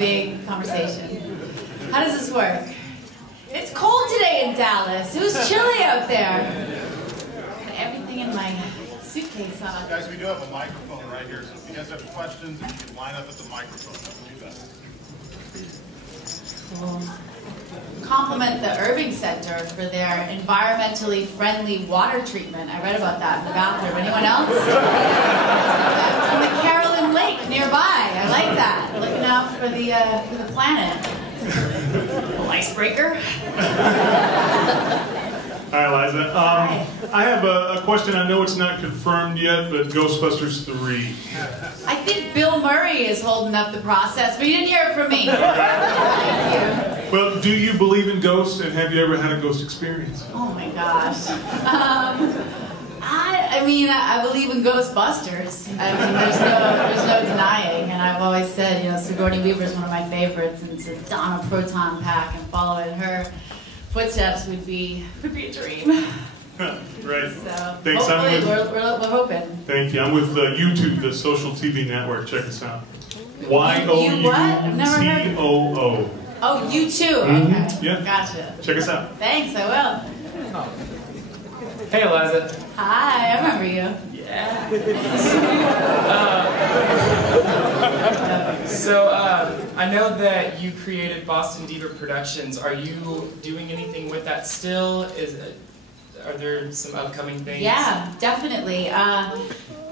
big conversation. How does this work? It's cold today in Dallas. It was chilly out there. Got everything in my suitcase on. Guys, we do have a microphone right here, so if you guys have questions, if you can line up at the microphone, that would be best. Cool. Compliment the Irving Center for their environmentally friendly water treatment. I read about that in the bathroom. Anyone else? It's on the Carolyn Lake nearby. I like that. Looking out for the planet. Icebreaker. Hi, Eliza. Hi. I have a question. I know it's not confirmed yet, but Ghostbusters 3. I think Bill Murray is holding up the process, but you didn't hear it from me. Thank you. Well, do you believe in ghosts, and have you ever had a ghost experience? Oh my gosh. I mean, I believe in Ghostbusters. I mean, there's no denying, and I've always said, you know, Sigourney Weaver is one of my favorites, and to don a proton pack and follow in her footsteps would be a dream. Right. So Thanks. hopefully, we're hoping. Thank you. I'm with YouTube, the social TV network. Check us out. What? I've never heard of it. YOUTOO. Oh, you too. Mm-hmm. Okay. Yeah. Gotcha. Check us out. Thanks, I will. Hey, Eliza. Hi, I remember you. Yeah. I know that you created Boston Diva Productions. Are you doing anything with that still? Are there some upcoming things? Yeah, definitely.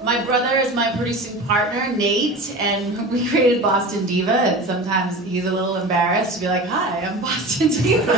My brother is my producing partner, Nate, and we created Boston Diva, and sometimes he's a little embarrassed to be like, hi, I'm Boston Diva.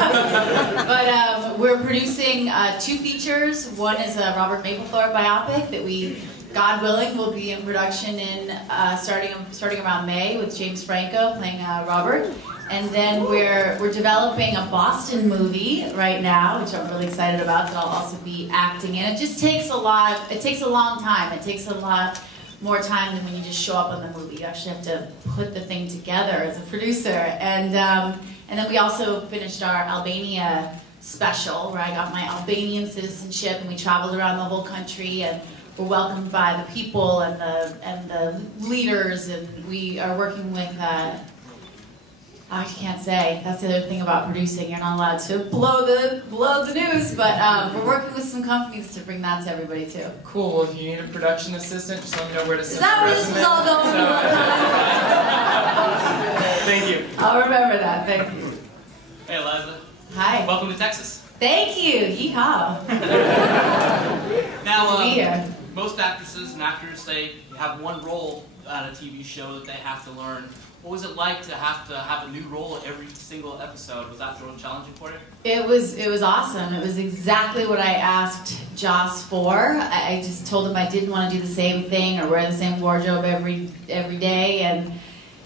But we're producing 2 features. One is a Robert Mapplethorpe biopic that we, God willing, will be in production in starting around May with James Franco playing Robert. And then we're developing a Boston movie right now, which I'm really excited about, that I'll also be acting in. It just takes a lot, it takes a long time. It takes a lot more time than when you just show up on the movie. You actually have to put the thing together as a producer. And then we also finished our Albania special, where I got my Albanian citizenship, and we traveled around the whole country, and we're welcomed by the people and the leaders, and we are working with I can't say. That's the other thing about producing. You're not allowed to blow the news, but we're working with some companies to bring that to everybody too. Cool. Well, if you need a production assistant, just let me know where to send Is that where this was all going the Thank you. I'll remember that. Thank you. Hey, Eliza. Hi. Welcome to Texas. Thank you. Yeehaw. Now, most actresses and actors, they have one role on a TV show that they have to learn. What was it like to have a new role every single episode? Was that really challenging for you? It was awesome. It was exactly what I asked Joss for. I just told him I didn't want to do the same thing or wear the same wardrobe every day, and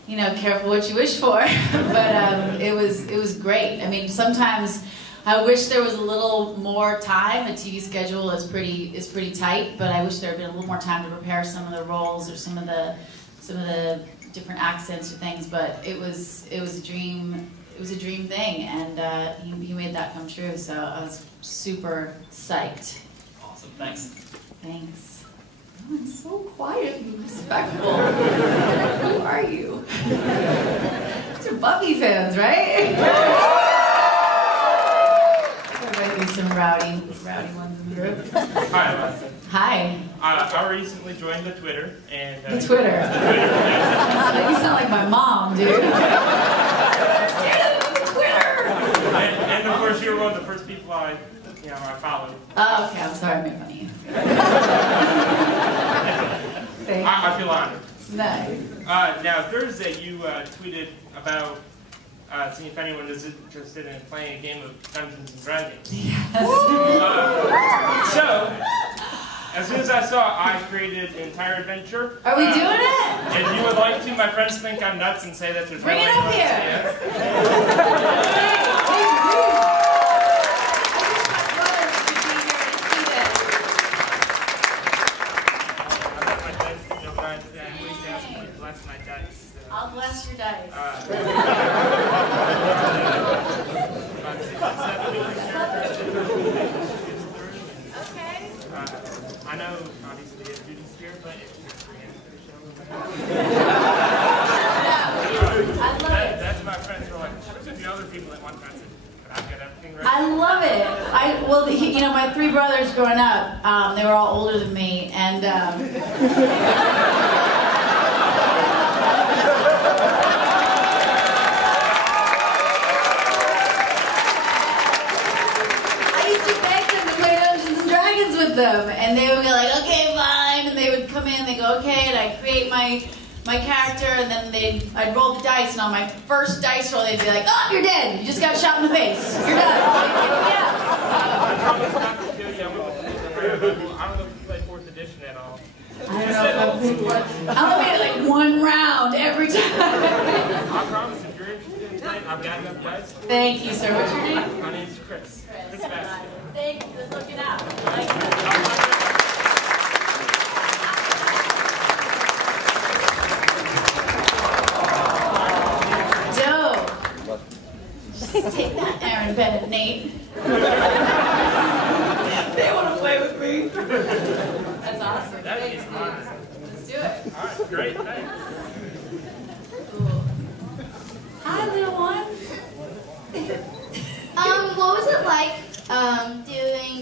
you know, careful what you wish for. But it was great. I mean, sometimes I wish there was a little more time. The TV schedule is pretty tight, but I wish there had been a little more time to prepare some of the roles or some of the different accents or things. But it was a dream. It was a dream thing, and he made that come true. So I was super psyched. Awesome. Thanks. Thanks. Oh, it's so quiet and respectful. Who are you? These are Buffy fans, right? There might be some rowdy ones in the group. Hi. Hi. I recently joined the Twitter and the Twitter. You sound like my mom, dude. Twitter. And of course, you were one of the first people I followed. Oh, okay. I'm sorry I made fun of you. I feel honored. Nice. Now, Thursday, you tweeted about seeing if anyone is interested in playing a game of Dungeons and Dragons. Yes. So, as soon as I saw it, I created an entire adventure. Are we doing it? If you would like to, my friends think I'm nuts and say that there's Bring no way it up to here. I'll bless your dice. Okay. I know, obviously, it's students here, but if you're free for the show, I love it. right? I love it. Well, you know, my three brothers growing up, they were all older than me, and I used to beg them to play Dungeons and Dragons with them, and they would be like, okay, fine, and they would come in, they go, okay, and I'd create my character, and then I'd roll the dice, and on my first dice roll, they'd be like, oh, you're dead, you just got shot in the face, you're done. Yeah. I don't know if you play 4th edition at all. I don't know if I'm gonna make like one round every time. I promise, if you're interested in playing, I've got enough dice. Thank you, sir. What's your name? My name's Chris. Chris Bass. Thank you. Let's look it out. I like that. Dope. Just take that, Aaron Bennett, Nate. They want to play with me. That's awesome. Thanks, dude. Let's do it. All right, great, thanks. Cool. Hi, little one. What was it like doing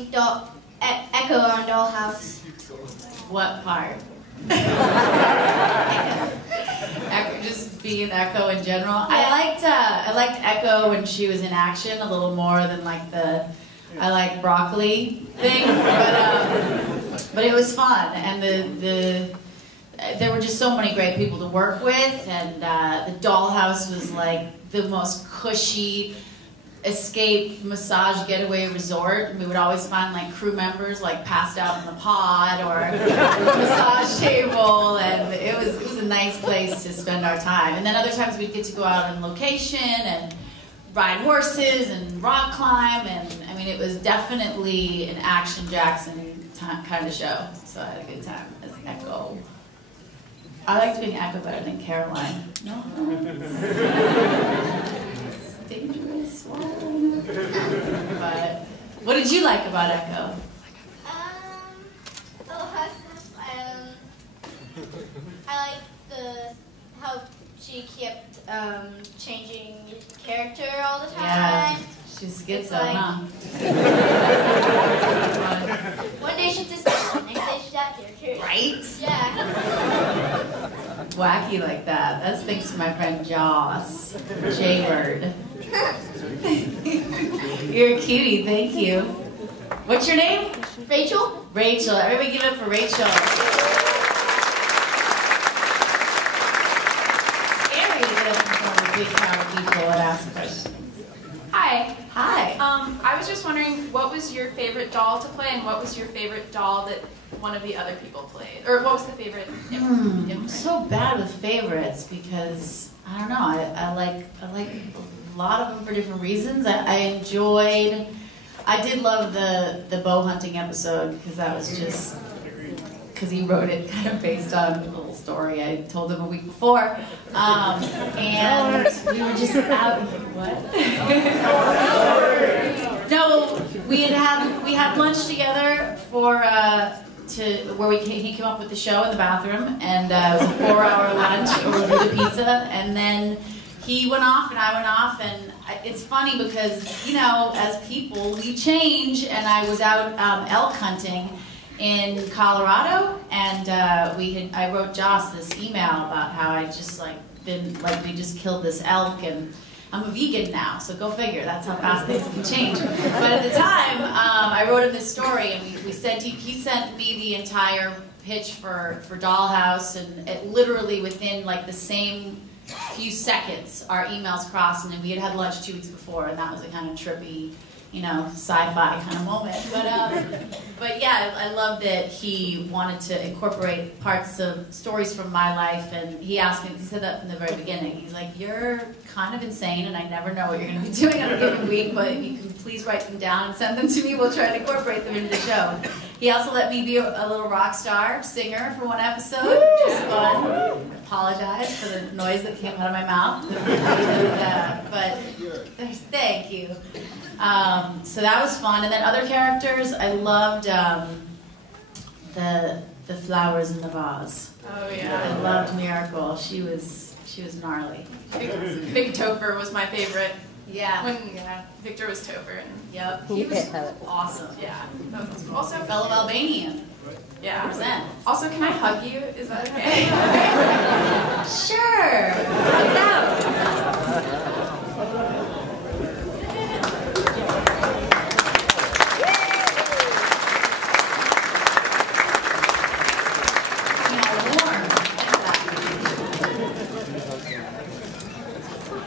Echo on Dollhouse? What part? Echo, just being Echo in general. Yeah. I liked Echo when she was in action a little more than like I like broccoli thing, but it was fun, and there were just so many great people to work with, and the Dollhouse was like the most cushy escape massage getaway resort, and we would always find like crew members like passed out in the pod or massage table, and it was a nice place to spend our time. And then other times we'd get to go out on location and ride horses and rock climb, and I mean it was definitely an Action Jackson kind of show, so I had a good time as Echo. I liked being Echo better than Caroline. No. Dangerous one. But what did you like about Echo? I like how she kept changing character all the time. Yeah, she's schizo, huh? One day she's this character, next day she's that character. Right? Yeah. Wacky like that. That's thanks to my friend Joss. J-word. You're a cutie, thank you. What's your name? Rachel? Rachel. Everybody give it up for Rachel. Scary to get up in front of a big crowd of people and ask questions. Hi. Hi. I was just wondering, what was your favorite doll to play, and what was your favorite doll that one of the other people played? Or what was the favorite? I'm so bad with favorites because I don't know. I like a lot of them for different reasons. I did love the bow hunting episode because that was just because he wrote it kind of based on a little story I told him a week before, and we were just out. What? No, we had lunch together for. He came up with the show in the bathroom, and it was a 4-hour lunch over the pizza, and then he went off and I went off, and it's funny because, you know, as people, we change, and I was out elk hunting in Colorado, and I wrote Joss this email about how I just we just killed this elk, and I'm a vegan now, so go figure. That's how fast things can change. But at the time, I wrote him this story, and he sent me the entire pitch for Dollhouse, and it literally within like the same few seconds, our emails crossed, and then we had lunch 2 weeks before, and that was a kind of trippy, you know, sci-fi kind of moment. But yeah, I love that he wanted to incorporate parts of stories from my life, and he asked me, he said that from the very beginning, he's like, you're kind of insane, and I never know what you're going to be doing on a given week, but you can please write them down and send them to me, we'll try to incorporate them into the show. He also let me be a little rock star singer for one episode, which was fun. Apologize for the noise that came out of my mouth. But thank you. So that was fun. And then other characters, I loved the flowers in the vase. Oh yeah. I loved Miracle. She was gnarly. Big Topher was my favorite. Yeah. When Victor was Topher. And, Yep. He was awesome. yeah, that was awesome. Also, Fellow Albanian. yeah. 100%. Also, can I hug you? Is that okay? Sure. Let's hug it out.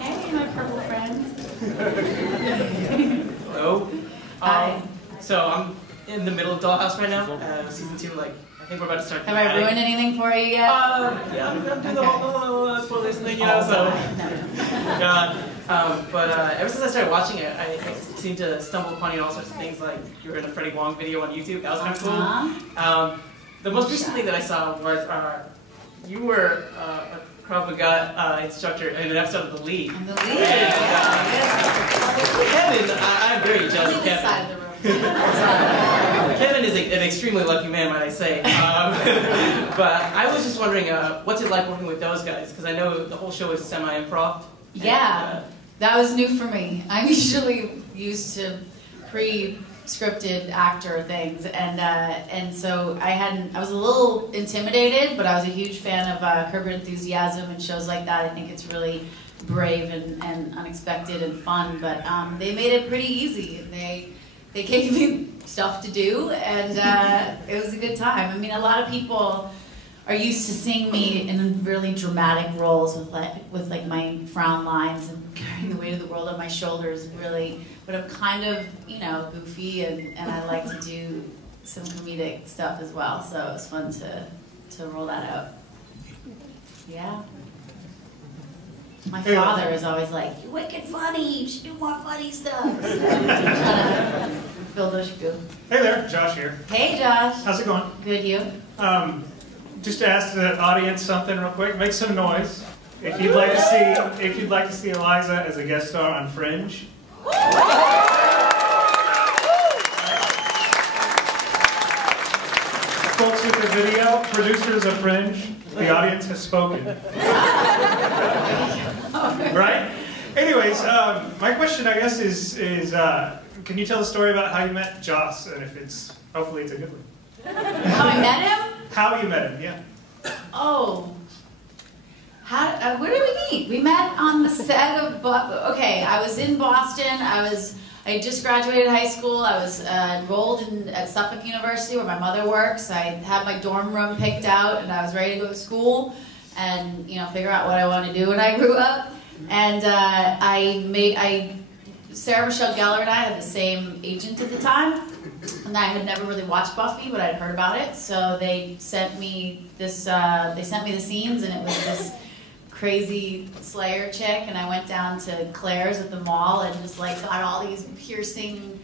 Hey, my purple friend. Hello. Hi. So I'm in the middle of Dollhouse right now. Season 2, like, I think we're about to start. Have I ruined anything for you yet? Yeah, I'm doing the whole spoilers thing, you know, so. But ever since I started watching it, I seemed to stumble upon all sorts of things, like you were in a Freddie Wong video on YouTube. That was kind of cool. The most recent thing that I saw was you were a Krav Maga instructor in an episode of The League. I'm the lead. Kevin, I'm very jealous of Kevin. Side of the room. Kevin is an extremely lucky man, might I say. But I was just wondering, what's it like working with those guys? Because I know the whole show is semi-improv. Yeah, that was new for me. I'm usually used to pre-scripted actor things, and so I was a little intimidated, but I was a huge fan of Curb Your Enthusiasm and shows like that. I think it's really brave and unexpected and fun, but they made it pretty easy. They gave me stuff to do, and it was a good time. I mean, a lot of people are used to seeing me in really dramatic roles with my frown lines and carrying the weight of the world on my shoulders, really. But I'm kind of, goofy, and I like to do some comedic stuff as well. So it was fun to roll that out. Yeah. My father is always like, "You're wicked funny. You should do more funny stuff." Phil Dushku. Hey there, Josh here. Hey, Josh. How's it going? Good, you? Just to ask the audience something real quick. Make some noise if you'd like to see Eliza as a guest star on Fringe. Folks with the video, producers of Fringe, the audience has spoken. Right? Anyways, my question, I guess, is can you tell the story about how you met Joss, and hopefully it's a good one. How I met him? How you met him, yeah. Oh. Where did we meet? We met on the set of... Okay, I was in Boston. I had just graduated high school. I was enrolled at Suffolk University, where my mother works. I had my dorm room picked out, and I was ready to go to school and figure out what I wanted to do when I grew up. And Sarah Michelle Gellar and I had the same agent at the time, and I had never really watched Buffy, but I'd heard about it. So they sent me this. They sent me the scenes, and it was this crazy Slayer chick, and I went down to Claire's at the mall and just got all these piercing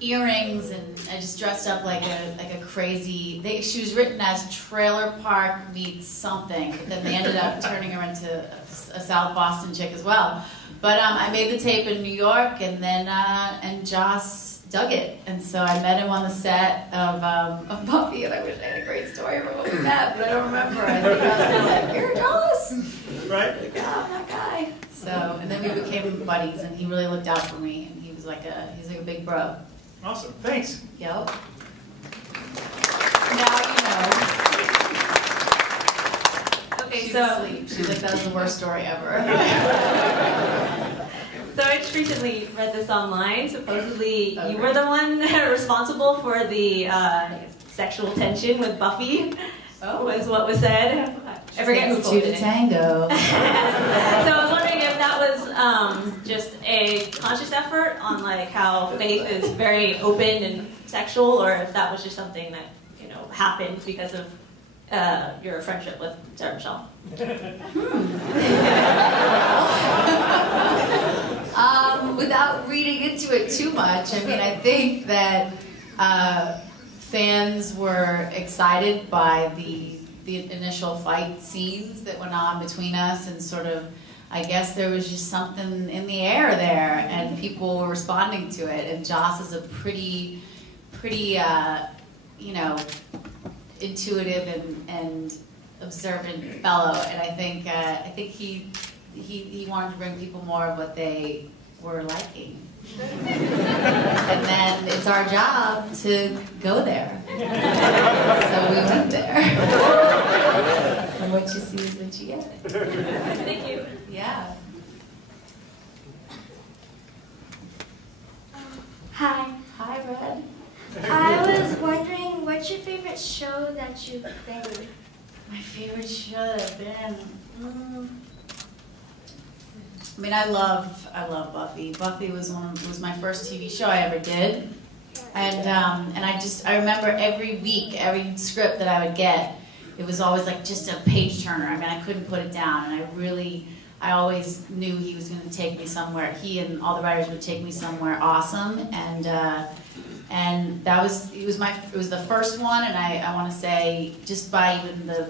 earrings, and I just dressed up like a crazy. She was written as Trailer Park meets something, but then they ended up turning her into a South Boston chick as well. But I made the tape in New York, and then and Joss dug it, and so I met him on the set of Buffy, and I wish I had a great story for what we met, but I don't remember. I think I was like, "You're Joss." Right? Yeah, that guy. So, and then we became buddies, and he really looked out for me, and he's like a big bro. Awesome. Thanks. Yep. Now you know. Okay, She's so asleep. She's like, "That's the worst story ever." So I just recently read this online. Supposedly, Okay. you were the one responsible for the sexual tension with Buffy. Oh. Was what was said. I forget who Two quoted to it. tango. So I was wondering if that was just a conscious effort on how faith is very open and sexual, or if that was just something that happened because of your friendship with Sarah Michelle. Without reading into it too much, I mean, I think that fans were excited by the initial fight scenes that went on between us, and sort of, I guess there was just something in the air there, and people were responding to it. And Joss is a pretty, intuitive and observant fellow, and I think he wanted to bring people more of what they were liking. And then it's our job to go there. So we went there. And what you see is what you get. Thank you. Yeah. Hi. Hi, Red. I was wondering, what's your favorite show that you've been in? My favorite show that I've been. I mean, I love Buffy. Buffy was my first TV show I ever did, and I remember every week, every script that I would get, it was always like just a page turner. I mean, I couldn't put it down, and I always knew he was going to take me somewhere. He and all the writers would take me somewhere awesome, and it was the first one, and I want to say just by even the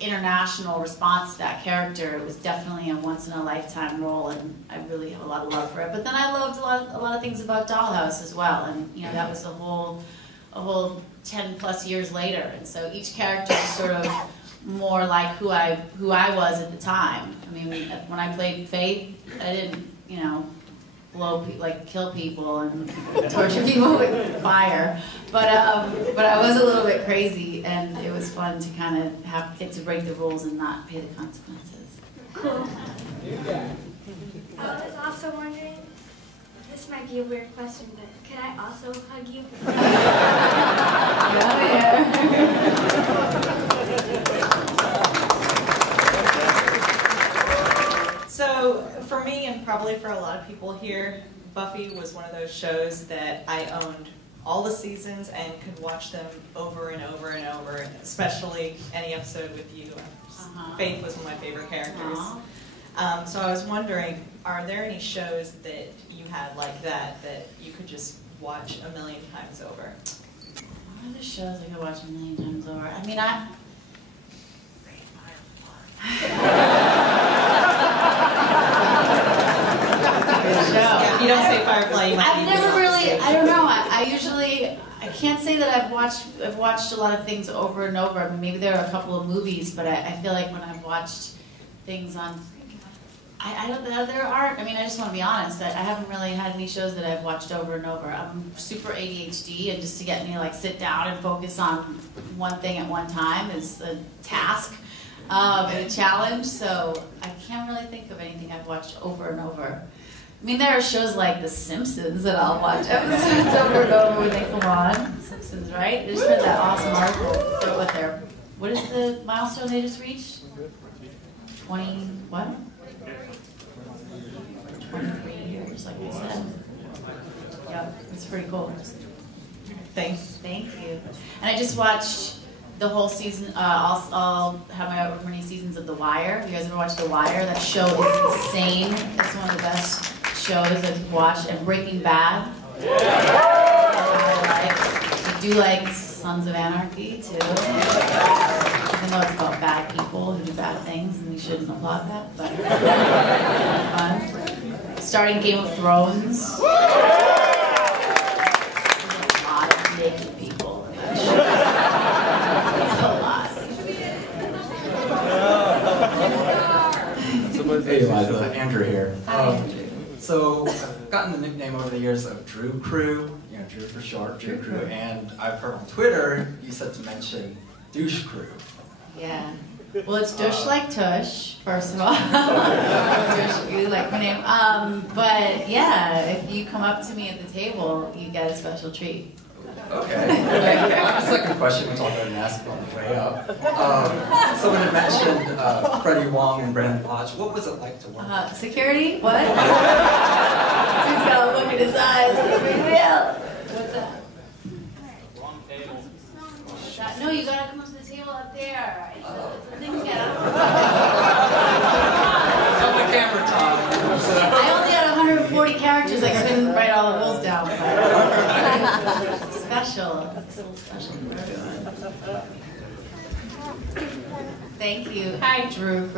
international response to that character, it was definitely a once in a lifetime role, and I really have a lot of love for it. But then I loved a lot of things about Dollhouse as well, and that was a whole 10 plus years later, and so each character was sort of more like who I was at the time. I mean, when I played Faith, I didn't, kill people and torture people with fire, but I was a little bit crazy, and it was fun to kind of get to break the rules and not pay the consequences. Cool. I was also wondering, this might be a weird question, but could I also hug you? So for me, and probably for a lot of people here, Buffy was one of those shows that I owned all the seasons and could watch them over and over and over, especially any episode with you. Faith was one of my favorite characters. So I was wondering, are there any shows that you had like that you could just watch a million times over? What are the shows I could watch a million times over? I mean, Yeah, if you don't say Firefly, you might I've never really, I don't know, I can't say that I've watched a lot of things over and over. I mean, maybe there are a couple of movies, but I feel like when I've watched things on, there aren't, I mean, I just want to be honest, I haven't really had any shows that I've watched over and over. I'm super ADHD, and just to get me to sit down and focus on one thing at one time is a task and a challenge, so I can't really think of anything I've watched over and over. I mean, there are shows like The Simpsons that I'll watch episodes over and over when they come on. Simpsons, right? I just read that awesome article about what is the milestone they just reached? 20, what? 23 years, like I said. Yep, it's pretty cool. Thanks. Thank you. And I just watched the whole season, I'll have my over many seasons of The Wire. Have you guys ever watched The Wire? That show is insane. It's one of the best shows I've watched. And Breaking Bad. I do like Sons of Anarchy, too. Even though it's about bad people who do bad things, and we shouldn't applaud that, but fun. Starting Game of Thrones. There's a lot of naked people in that show. Hey Eliza, Andrew here. Hi, Andrew. So I've gotten the nickname over the years of Drew Crew, Drew for short, Drew Crew, and I've heard on Twitter you said to mention Douche Crew. Yeah. Well, it's Dush like Tush, first of all. Dush, you like my name. But yeah, if you come up to me at the table, you get a special treat. Okay. My second question, which I'll go and ask on the way up. Someone had mentioned Freddie Wong and Brandon Lodge. What was it like to work with? Security? What? He's got a look in his eyes. What's that? Wrong table. No, you gotta come up to the table up there. It's a thing to get up. On the camera time. I only had 140 characters. I couldn't write all the rules down. It's special. It's a little special for everyone. Thank you. Hi, Drew.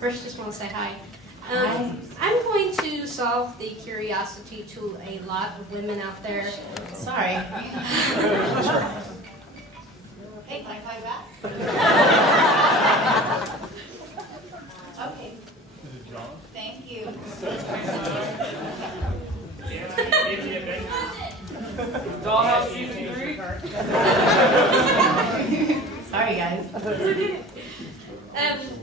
First, just want to say hi. Hi. I'm going to solve the curiosity to a lot of women out there. Sorry. Hey, can I call you back? Okay. Thank you. Dollhouse season 3. Sorry, guys.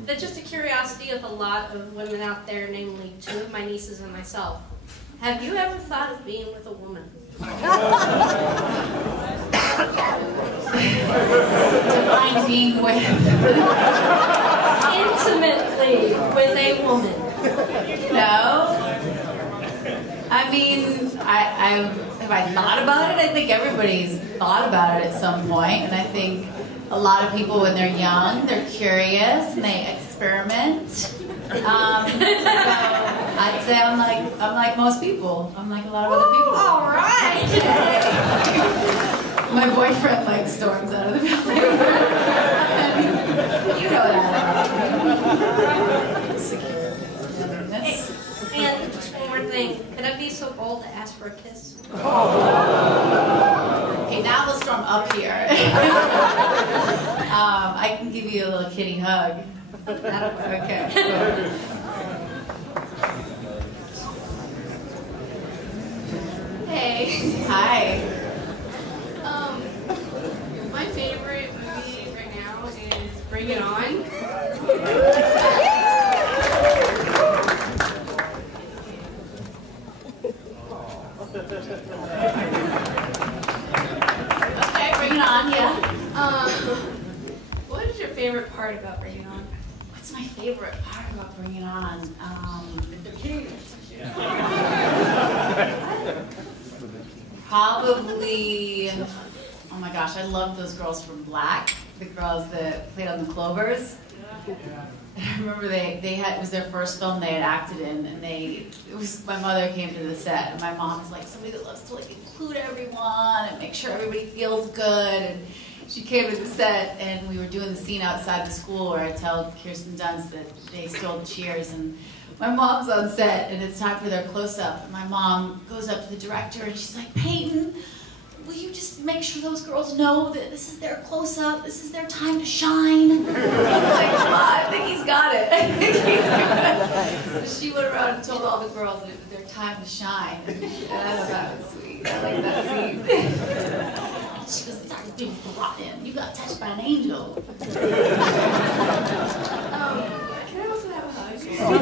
That's just a curiosity of a lot of women out there, namely two of my nieces and myself. Have you ever thought of being with a woman? Define being with. Intimately with a woman. No. I mean, have I thought about it? I think everybody's thought about it at some point, and I think a lot of people when they're young, they're curious and they experiment. So I'd say I'm like most people. I'm like a lot of other people. All right. My boyfriend like storms out of the building. You know that. Secure. And just one more thing. Could I be so bold to ask for a kiss? Okay, now let's storm up here. I can give you a little kitty hug. Okay. Hey. Hi. My favorite movie right now is Bring It On. Okay, Bring It On, yeah. What is your favorite part about Bring It On? What's my favorite part about Bring It On? Probably, oh my gosh, I love those girls from Black, the girls that played on the Klugers. I remember they had, it was their first film they had acted in, and my mother came to the set, and my mom was like somebody that loves to like include everyone and make sure everybody feels good, and she came to the set, and we were doing the scene outside the school where I tell Kirsten Dunst that they stole cheers, and my mom's on set, and it's time for their close-up, and my mom goes up to the director, and she's like, Peyton, will you just make sure those girls know that this is their close-up, this is their time to shine? I'm like, come on, I think he's got it. I think he's got it. So she went around and told all the girls that it was their time to shine. And I thought that was sweet. I like that scene. She goes, it's already been brought in. You got touched by an angel. Can I also have a hug? We'll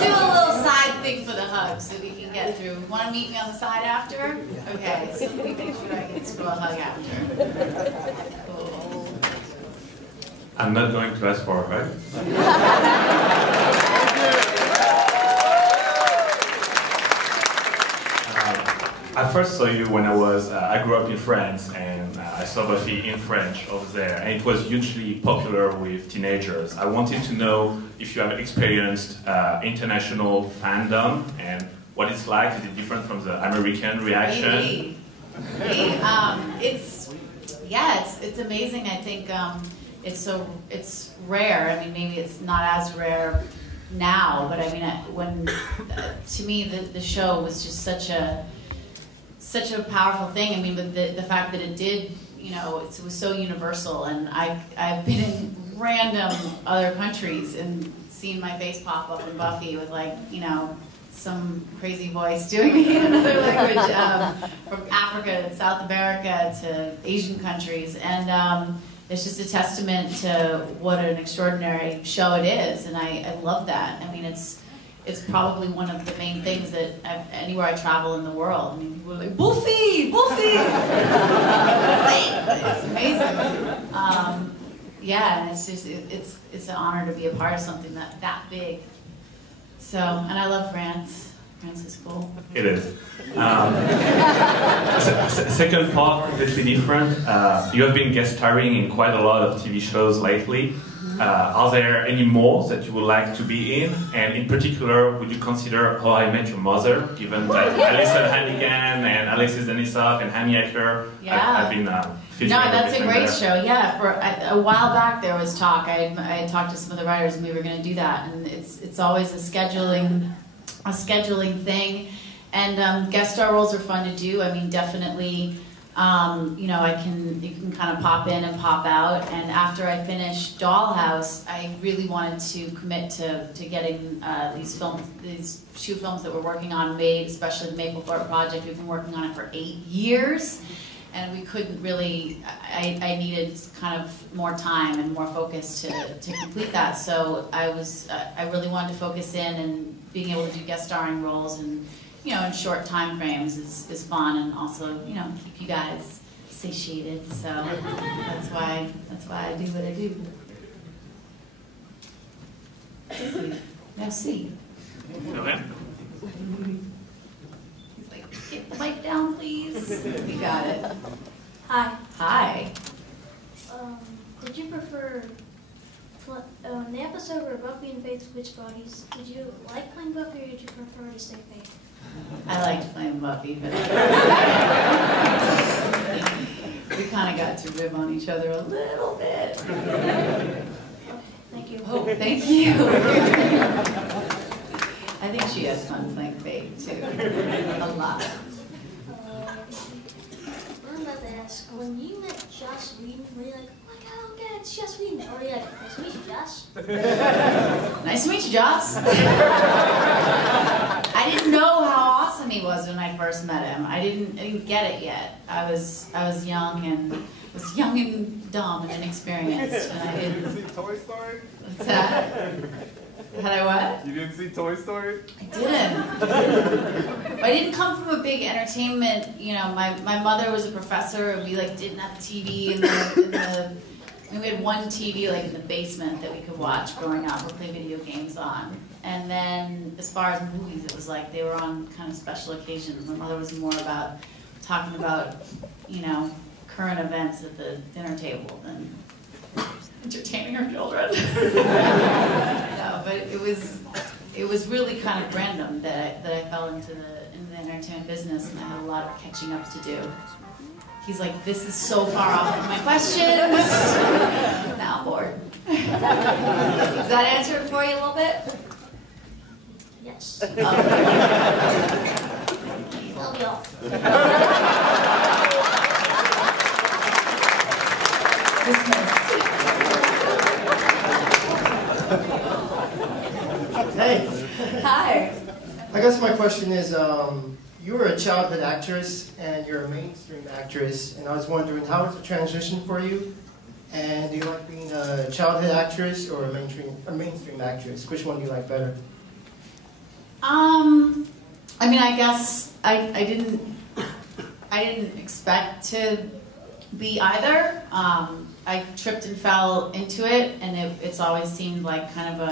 do a little side thing for the hug so we can get through. Want to meet me on the side after? Okay, so let me make sure I get through a hug after. Cool. I'm not going to ask for a hug. I first saw you when I grew up in France, and I saw Buffy in French over there, and it was hugely popular with teenagers. I wanted to know if you have experienced international fandom, and what it's like. Is it different from the American reaction? Maybe. It's amazing. I think it's rare. I mean, maybe it's not as rare now, but I mean, to me, the show was just such a powerful thing. I mean, but the fact that it did, it was so universal, and I've been in random other countries and seen my face pop up in Buffy with some crazy voice doing me in another language, from Africa to South America to Asian countries, and it's just a testament to what an extraordinary show it is, and I love that. I mean, it's probably one of the main things that anywhere I travel in the world. I mean, people are like, Buffy! Buffy! It's amazing. And it's just, it's an honor to be a part of something that big. So, and I love France. France is cool. It is. Second part, completely different. You have been guest starring in quite a lot of TV shows lately. Are there any more that you would like to be in? And in particular, would you consider How I Met Your Mother, given that Alison Hannigan and Alexis Denisov and Hammy Acker have been featured? No, that's a great show. Yeah, for a while back there was talk. I had talked to some of the writers, and we were going to do that. And it's always a scheduling thing. And guest star roles are fun to do. I mean, definitely. you know, you can kind of pop in and pop out. And after I finished Dollhouse, I really wanted to commit to getting these shoe films that we're working on made, especially the Maplethorpe project. We've been working on it for 8 years, and we couldn't really. I needed kind of more time and more focus to complete that. So I really wanted to focus in, and being able to do guest starring roles and, you know, in short time frames is fun, and also, you know, keep you guys satiated. So that's why I do what I do. Now see. He's like, get the mic down, please. You got it. Hi. Hi. Did you prefer in the episode where Buffy and Faith switch bodies? Did you like playing Buffy, or did you prefer to stay Faith? I liked playing Buffy, but we kind of got to rib on each other a little bit. Thank you. Oh, thank you. I think she has fun playing Faith too. A lot. I'm about to ask, when you met Joss Whedon, were you like, oh my god, okay, it's Joss Whedon? Or were you like, nice to meet you, Joss? Nice to meet you, Joss. I didn't know how awesome he was when I first met him. I didn't get it yet. I was young and dumb and inexperienced, and I didn't. Did you see Toy Story? What's that? Had I what? You didn't see Toy Story? I didn't. I didn't come from a big entertainment. You know, my mother was a professor, and we like didn't have TV we had one TV like in the basement that we could watch growing up or play video games on. And then as far as movies, it was like they were on kind of special occasions. My mother was more about talking about, you know, current events at the dinner table than entertaining her children. No, but it was really kind of random that I fell into the entertainment business, and I had a lot of catching up to do. He's like, this is so far off from my questions. Now I'm bored. Does that answer it for you a little bit? Yes. Love y'all. Hey. Hi. I guess my question is, you were a childhood actress and you're a mainstream actress, and I was wondering, how was the transition for you? And do you like being a childhood actress or a mainstream actress? Which one do you like better? I mean, I guess I didn't expect to be either. I tripped and fell into it, and it's always seemed like kind of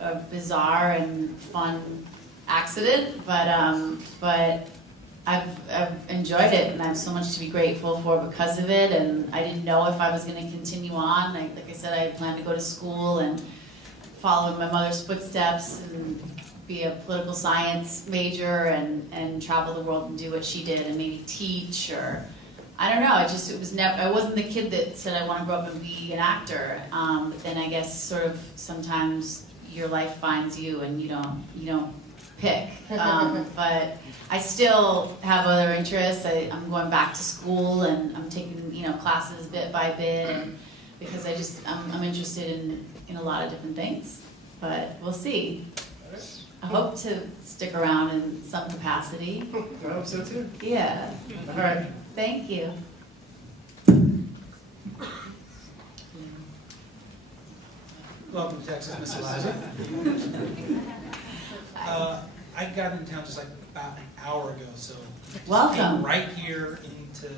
a bizarre and fun accident, but I've enjoyed it, and I have so much to be grateful for because of it. And I didn't know if I was going to continue on. Like I said, I planned to go to school and follow in my mother's footsteps and be a political science major and travel the world and do what she did and maybe teach, or I don't know. I wasn't the kid that said I want to grow up and be an actor. But then I guess sort of sometimes your life finds you and you don't pick. But I still have other interests. I'm going back to school and I'm taking classes bit by bit, and because I'm interested in a lot of different things. But we'll see. I hope to stick around in some capacity. I hope so too. Yeah. All right. Thank you. Welcome to Texas, Miss Eliza. I got in town just like about an hour ago, so welcome. Came right here into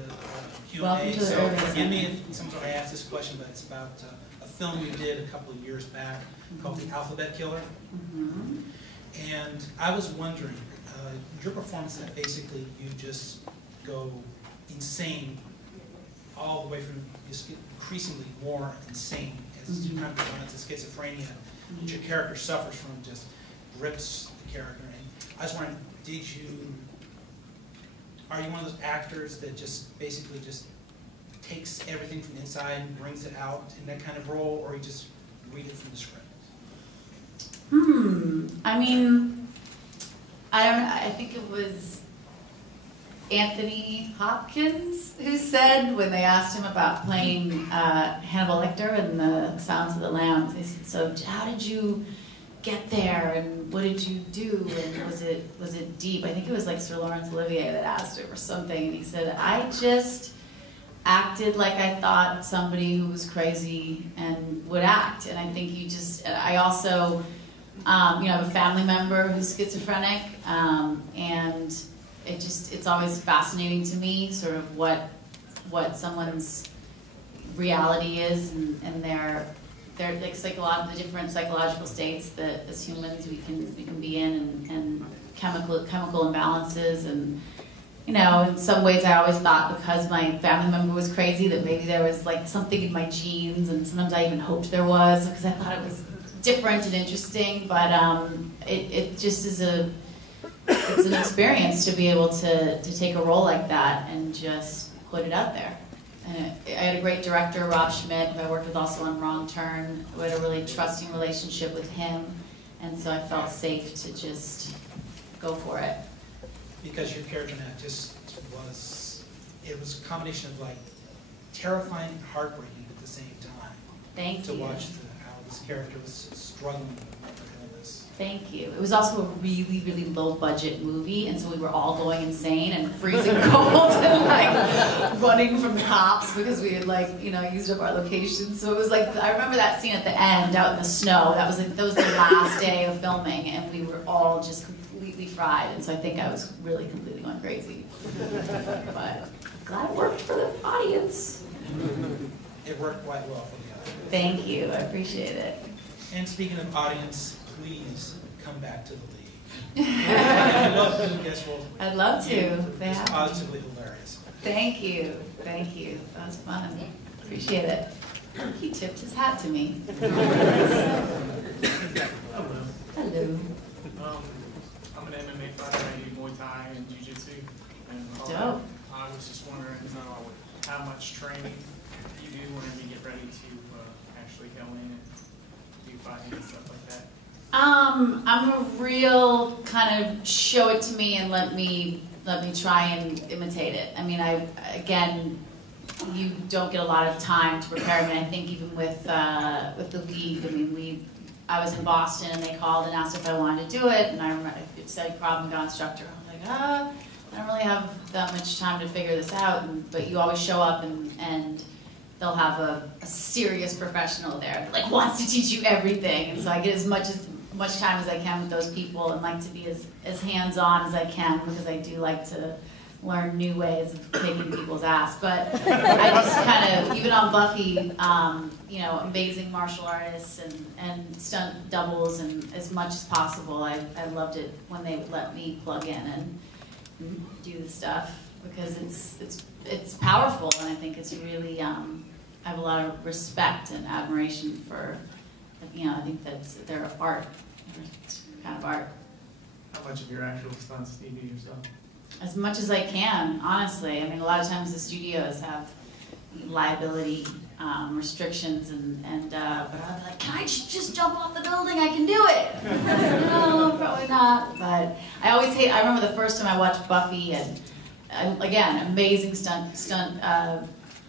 Q&A. Welcome to the So Urban forgive me Center. if sometimes I ask this question, but it's about a film we did a couple of years back called The Alphabet Killer. Mm-hmm. And I was wondering, your performance in that, basically you just go insane all the way from just increasingly more insane as you kind of go into schizophrenia, which your character suffers from, just grips the character. And I was wondering, are you one of those actors that just basically just takes everything from the inside and brings it out in that kind of role, or you just read it from the script? I mean, I think it was Anthony Hopkins, who said when they asked him about playing Hannibal Lecter in the Silence of the Lambs, they said, "So how did you get there, and what did you do, and was it deep?" I think it was like Sir Laurence Olivier that asked him or something, and he said, "I just acted like I thought somebody who was crazy and would act." And I think I also, have a family member who's schizophrenic, and it's always fascinating to me, sort of what someone's reality is, and their like a lot of the different psychological states that as humans we can be in, and chemical imbalances, and in some ways I always thought because my family member was crazy that maybe there was like something in my genes, and sometimes I even hoped there was because I thought it was different and interesting, but it just is it's an experience to be able to take a role like that and just put it out there. And I had a great director, Rob Schmidt, who I worked with also on Wrong Turn, who had a really trusting relationship with him, and so I felt safe to just go for it. Because your character in that it was a combination of like terrifying and heartbreaking at the same time. Thank you. To watch how this character was struggling with illness. Thank you. It was also a really, really low budget movie, and so we were all going insane and freezing cold and like running from cops because we had used up our locations. So it was like, I remember that scene at the end out in the snow. That was the last day of filming, and we were all just completely fried. And so I think I was really completely going crazy. But I'm glad it worked for the audience. It worked quite well for the audience. Thank you. I appreciate it. And speaking of audience, please come back to the league. I'd love to do guest roles. I'd love to. It's positively hilarious. Thank you. Thank you. That was fun. Appreciate it. He tipped his hat to me. Hello. I'm an MMA fighter. I do Muay Thai and Jiu-Jitsu. Dope. I was just wondering how much training you do whenever you get ready to actually go in and do fighting and stuff like that. I'm a real kind of show it to me and let me try and imitate it. I mean, you don't get a lot of time to prepare. I mean, I think even with the league, I mean, I was in Boston and they called and asked if I wanted to do it, and I remember I studied Krav Maga instructor. I was like, I don't really have that much time to figure this out. But you always show up and they'll have a serious professional there that like wants to teach you everything, and so I get as much time as I can with those people and like to be as hands-on as I can because I do like to learn new ways of kicking people's ass. But I just kind of, even on Buffy, amazing martial artists and stunt doubles, and as much as possible, I loved it when they would let me plug in and do the stuff because it's powerful, and I think it's really, I have a lot of respect and admiration for, I think they're art, it's kind of art. How much of your actual stunts do you do yourself? As much as I can, honestly. I mean, a lot of times the studios have liability restrictions, but I'm like, can I just jump off the building? I can do it. No, probably not. But I remember the first time I watched Buffy, and again, amazing stunt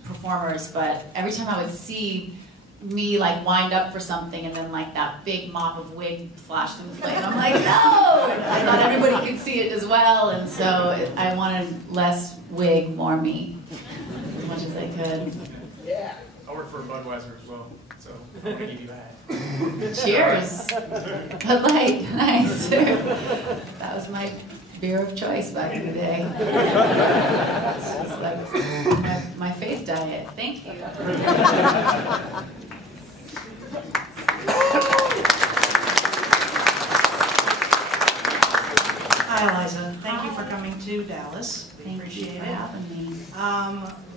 performers, but every time I would see me like wind up for something and then like that big mop of wig flash through the flame, I'm like, no! I thought everybody could see it as well, and so I wanted less wig, more me, as much as I could. Yeah. I work for Budweiser as well, so I'm going to give you that. Cheers. Bud Light, nice. That was my beer of choice back in the day. It's just like my faith diet. Thank you. Hi, Eliza. Thank you for coming to Dallas. We appreciate it. Having me.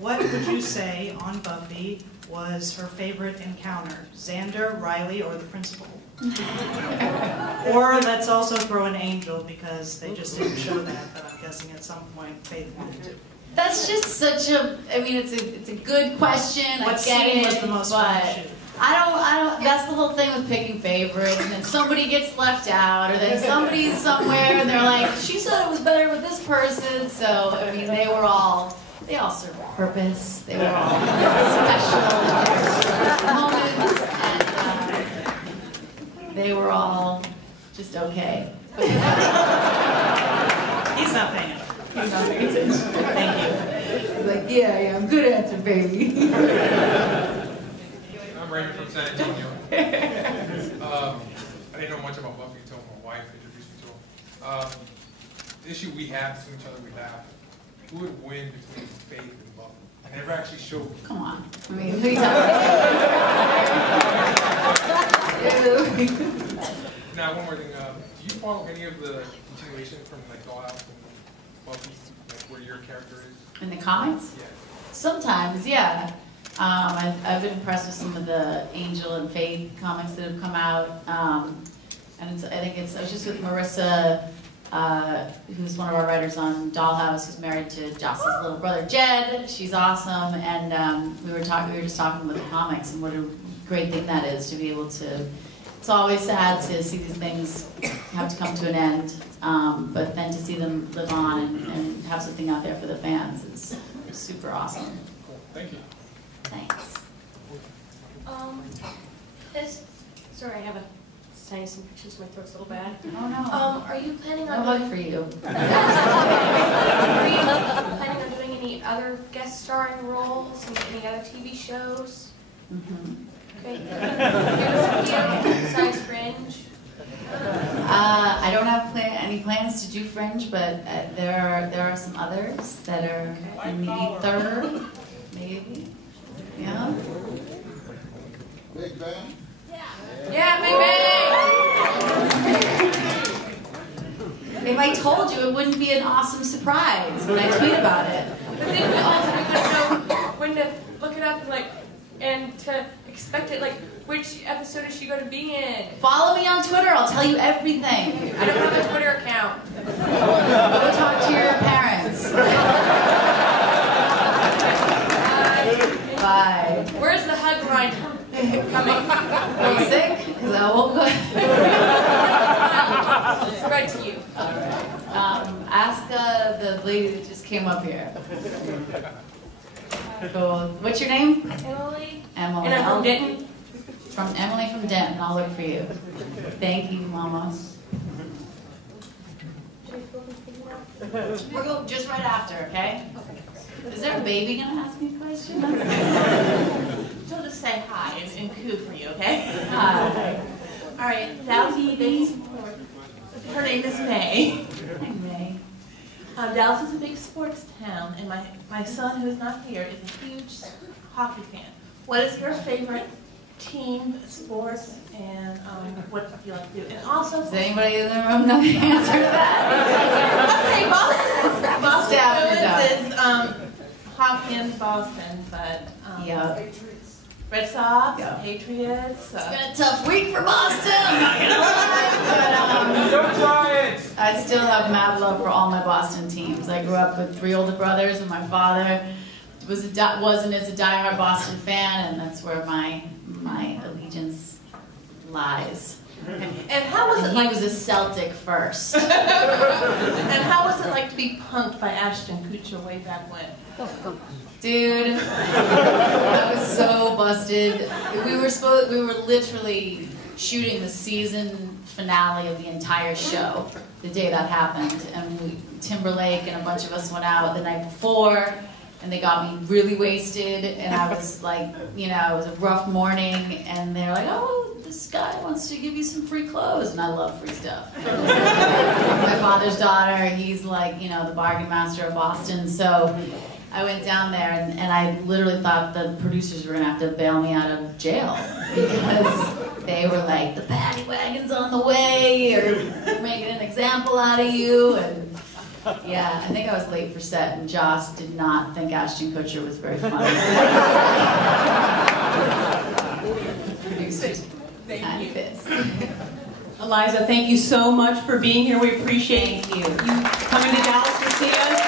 What would you say on Buffy was her favorite encounter? Xander, Riley, or the principal? Or let's also throw an angel because they just didn't show that, but I'm guessing at some point Faith wanted to. That's just such a, I mean, it's a good question. What I get scene it, was the most fun to shoot? That's the whole thing with picking favorites, and then somebody gets left out, or then somebody's somewhere and they're like, she said it was better with this person. So, I mean, they all serve a purpose. They were all special moments, and they were all just okay. He's not paying it. He's not paying attention. Thank you. He's like, yeah, good answer, baby. I'm Raymond from San Antonio. I didn't know much about Buffy until my wife introduced me to him. The issue we have between each other, who would win between Faith and Buffy? I never actually showed me. Come on. I mean, who are you talking about? Now, one more thing. Do you follow any of the continuation from like Dollhouse and Buffy, like where your character is? In the comics? Yeah. Sometimes, yeah. I've been impressed with some of the Angel and Faith comics that have come out, and I was just with Marissa, who's one of our writers on Dollhouse, who's married to Joss's little brother Jed. She's awesome, and we were just talking about the comics and what a great thing that is to be able to. It's always sad to see these things have to come to an end, but then to see them live on and have something out there for the fans is super awesome. Cool. Thank you. Thanks. Sorry, I have a sinus infection, so my throat's a little bad. Oh no. Are you planning on No hug for you. Are you planning on doing any other guest starring roles in any other TV shows? Mm-hmm. Okay. Besides Fringe? I don't have any plans to do Fringe, but there are some others that are in the ether, maybe. Yeah. Big Bang? Yeah, Big Bang! If I told you, it wouldn't be an awesome surprise when I tweet about it. But then we also need to know when to look it up and to expect it, like which episode is she going to be in? Follow me on Twitter, I'll tell you everything. I don't have a Twitter account. Go talk to your parents. Bye. Where's the hug line coming? Are you sick? Is that what? It's right to you. All right. Ask the lady that just came up here. Cool. What's your name? Emily. Emily. And I'm from Denton. From Emily from Denton. I'll look for you. Thank you, Mama. We'll go just right after, okay? Is there a baby gonna ask me a question? She'll just say hi and coo for you, okay? Hi. All right, Dallas is a big sport. Her name is May. Hi, May. Dallas is a big sports town, and my son, who is not here, is a huge hockey fan. What is your favorite team, sports, and what do you like to do? And also, does anybody in the room know the answer to that? Okay, Boston is hockey in Boston, but yeah. Red Sox, yeah. Patriots. It's been a tough week for Boston. I'm not gonna lie, but don't try it. I still have mad love for all my Boston teams. I grew up with 3 older brothers, and my father wasn't as a diehard Boston fan, and that's where my allegiance lies. And how was it like? He was a Celtic first. And how was it like to be punked by Ashton Kutcher way back when? Dude, that was so busted. We were literally shooting the season finale of the entire show the day that happened, and Timberlake and a bunch of us went out the night before, and they got me really wasted, and I was like, it was a rough morning, and they're like, oh, this guy wants to give you some free clothes, and I love free stuff. My father's daughter, he's like, the bargain master of Boston, so I went down there, and I literally thought the producers were going to have to bail me out of jail, because they were like, the paddy wagon's on the way, or making an example out of you, and yeah, I think I was late for set, and Joss did not think Ashton Kutcher was very funny. Producers, kind of pissed. Eliza, thank you so much for being here. We appreciate you coming to Dallas to see us.